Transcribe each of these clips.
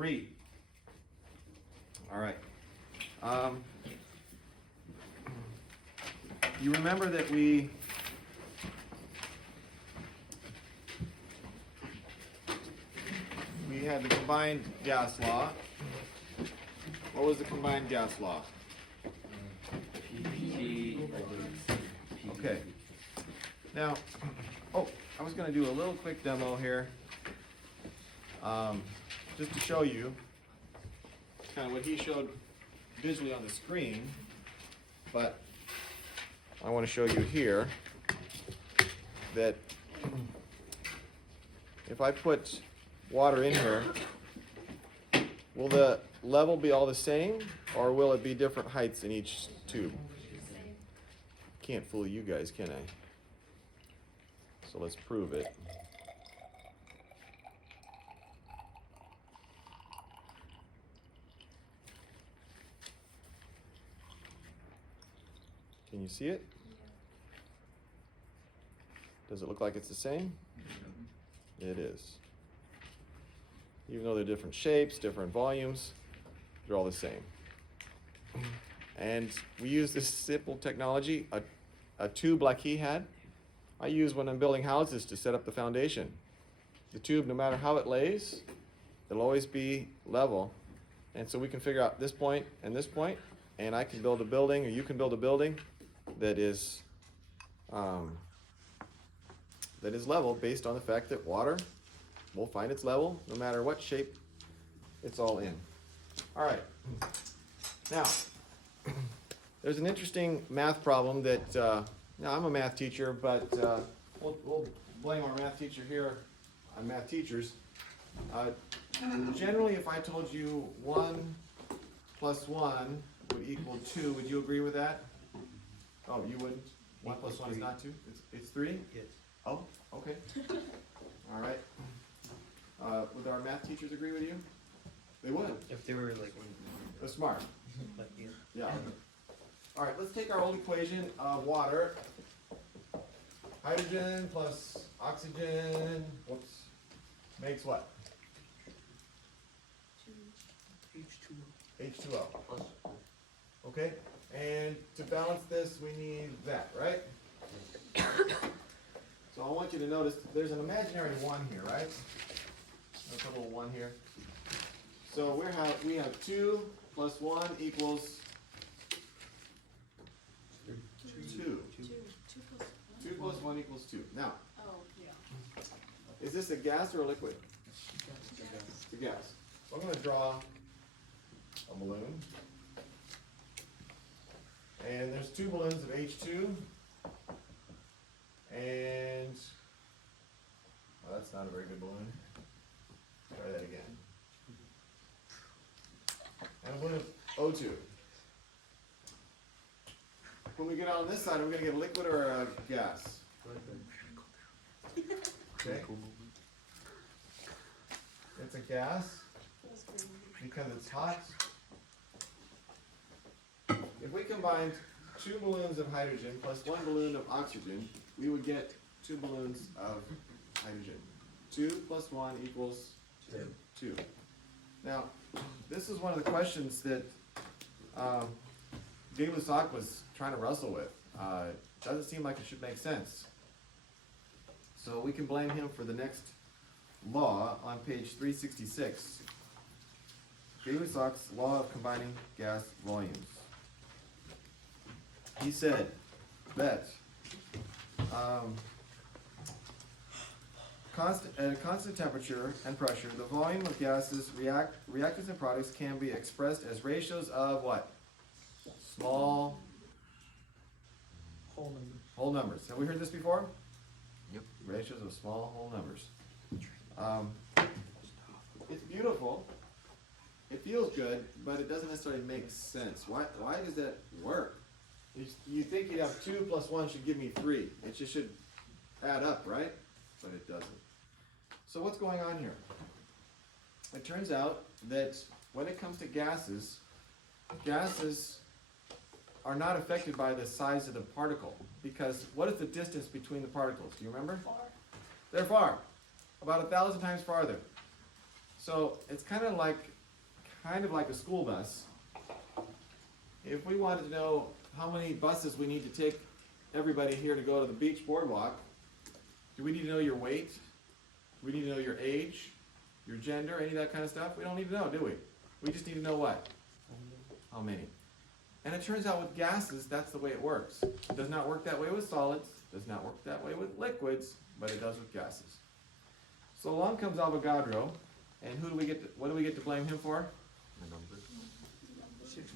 3. All right. You remember that we had the combined gas law. What was the combined gas law? Okay. Now, I was going to do a little quick demo here, just to show you kind of what he showed visually on the screen, but I want to show you here that if I put water in here, will the level be all the same, or will it be different heights in each tube? Can't fool you guys, can I? So let's prove it. Can you see it? Does it look like it's the same? It is. Even though they're different shapes, different volumes, they're all the same. And we use this simple technology, a tube like he had, I use when I'm building houses to set up the foundation. The tube, no matter how it lays, it'll always be level. And so we can figure out this point, and I can build a building, or you can build a building that is level based on the fact that water will find its level no matter what shape it's all in. All right. Now, there's an interesting math problem that, now I'm a math teacher, but we'll blame our math teacher here on math teachers. Generally, if I told you 1 plus 1 would equal 2, would you agree with that? Oh, you wouldn't? 1 plus 1 is not 2? It's 3? Yes. Oh, okay. All right. Would our math teachers agree with you? They would. If they were like, They're smart. like you. Yeah. All right, let's take our old equation of water. Hydrogen plus oxygen, makes what? H2O. H2O. Plus. Okay, and to balance this, we need that, right? So I want you to notice there's an imaginary 1 here, right? There's a little 1 here. So we have 2 plus 1 equals 2. 2 plus 1 equals 2. Now, is this a gas or a liquid? It's a gas. So I'm going to draw a balloon. And there's 2 balloons of H2. And, well, that's not a very good balloon. Try that again. And a balloon of O2. When we get on this side, are we going to get a liquid or a gas? Okay. It's a gas because it's hot. If we combined 2 balloons of hydrogen plus 1 balloon of oxygen, we would get 2 balloons of hydrogen. 2 plus 1 equals 2. Now, this is one of the questions that Gay-Lussac was trying to wrestle with. Doesn't seem like it should make sense. So we can blame him for the next law on page 366. Gay-Lussac's law of combining gas volumes. He said that at a constant temperature and pressure, the volume of gases, reactants, and products can be expressed as ratios of what? Small whole numbers. Have we heard this before? Yep. Ratios of small whole numbers. It's beautiful. It feels good, but it doesn't necessarily make sense. Why does that work? You think you'd have 2 plus 1 should give me 3. It just should add up, right? But it doesn't. So what's going on here? It turns out that when it comes to gases are not affected by the size of the particle. Because what is the distance between the particles? Do you remember? Far. They're far. About 1,000 times farther. So it's kind of like a school bus. If we wanted to know how many buses we need to take everybody here to go to the beach boardwalk, do we need to know your weight? Do we need to know your age, your gender, any of that kind of stuff? We don't need to know, do we? We just need to know what? How many? And it turns out with gases, that's the way it works. It does not work that way with solids, does not work that way with liquids, but it does with gases. So along comes Avogadro, and what do we get to blame him for? The number.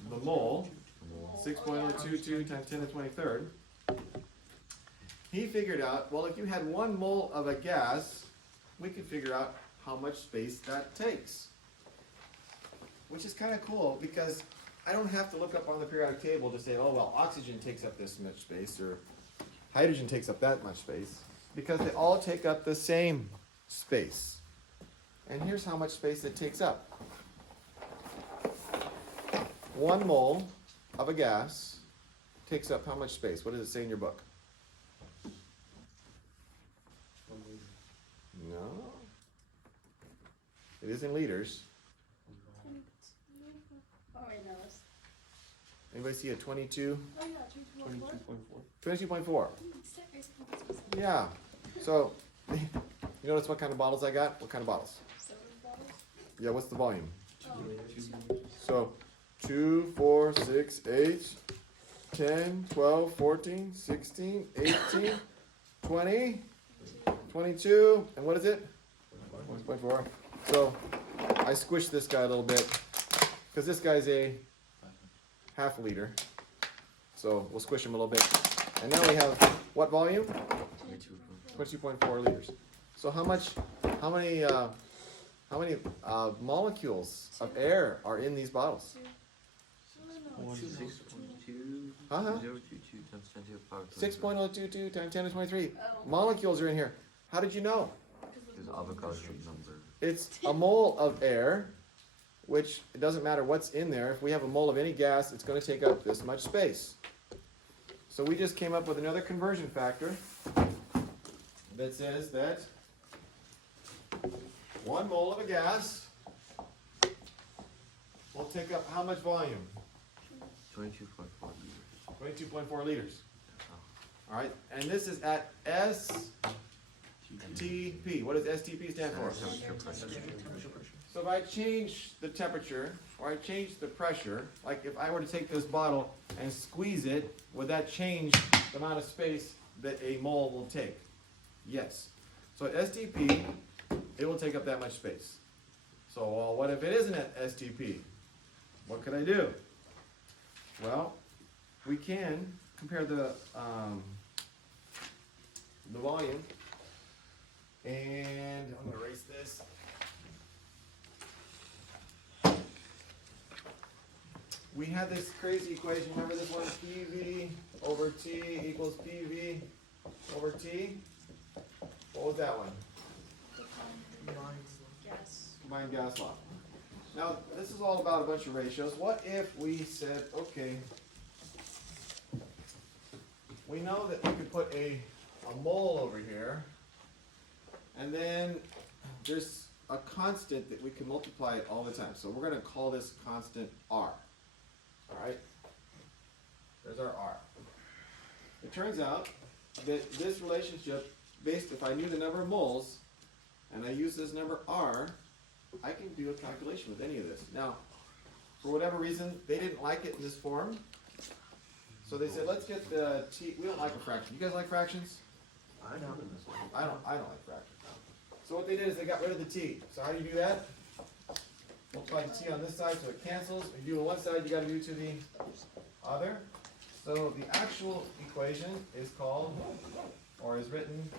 The mole, 6.022 times 10 to the 23rd. He figured out, well, if you had 1 mole of a gas, we could figure out how much space that takes. Which is kind of cool, because I don't have to look up on the periodic table to say, oh, well, oxygen takes up this much space, or hydrogen takes up that much space, because they all take up the same space. And here's how much space it takes up. 1 mole of a gas takes up how much space? What does it say in your book? No. It is in liters. Oh, wait, no, that's. Anybody see a 22? Oh, yeah, 22.4. 22.4. Yeah. So, you notice what kind of bottles I got? What kind of bottles? Yeah, what's the volume? So, 2, 4, 6, 8, 10, 12, 14, 16, 18, 20, 22, and what is it? 1.4. So, I squished this guy a little bit, because this guy's a half liter. So, we'll squish him a little bit. And now we have what volume? 22.4 liters. So how many molecules of air are in these bottles? 6.2. Uh-huh. 022 times 10 to the power 6.022 times 10 to 23. Molecules are in here. How did you know? Is Avogadro's number. It's a mole of air, which it doesn't matter what's in there. If we have a mole of any gas, it's going to take up this much space. So we just came up with another conversion factor that says that 1 mole of a gas will take up how much volume? 22.4 liters. 22.4 liters. All right, and this is at STP. What does STP stand for? Temperature, pressure. So if I change the temperature, or I change the pressure, like if I were to take this bottle and squeeze it, would that change the amount of space that a mole will take? Yes. So at STP, it will take up that much space. So what if it isn't at STP? What could I do? Well, we can compare the volume, and I'm going to erase this. We had this crazy equation, remember this one? PV over T equals PV over T. What was that one? Combined gas law. Now, this is all about a bunch of ratios. What if we said, okay, we know that we could put a mole over here, and then there's a constant that we can multiply it all the time. So we're going to call this constant R. Alright? There's our R. It turns out that this relationship, based if I knew the number of moles, and I use this number R, I can do a calculation with any of this. Now, for whatever reason, they didn't like it in this form. So they said, let's get the T. We don't like a fraction. You guys like fractions? I don't. I don't like fractions. So what they did is they got rid of the T. So how do you do that? Multiply the T on this side so it cancels. If you do on one side, you got to do to the other. So the actual equation is called, or is written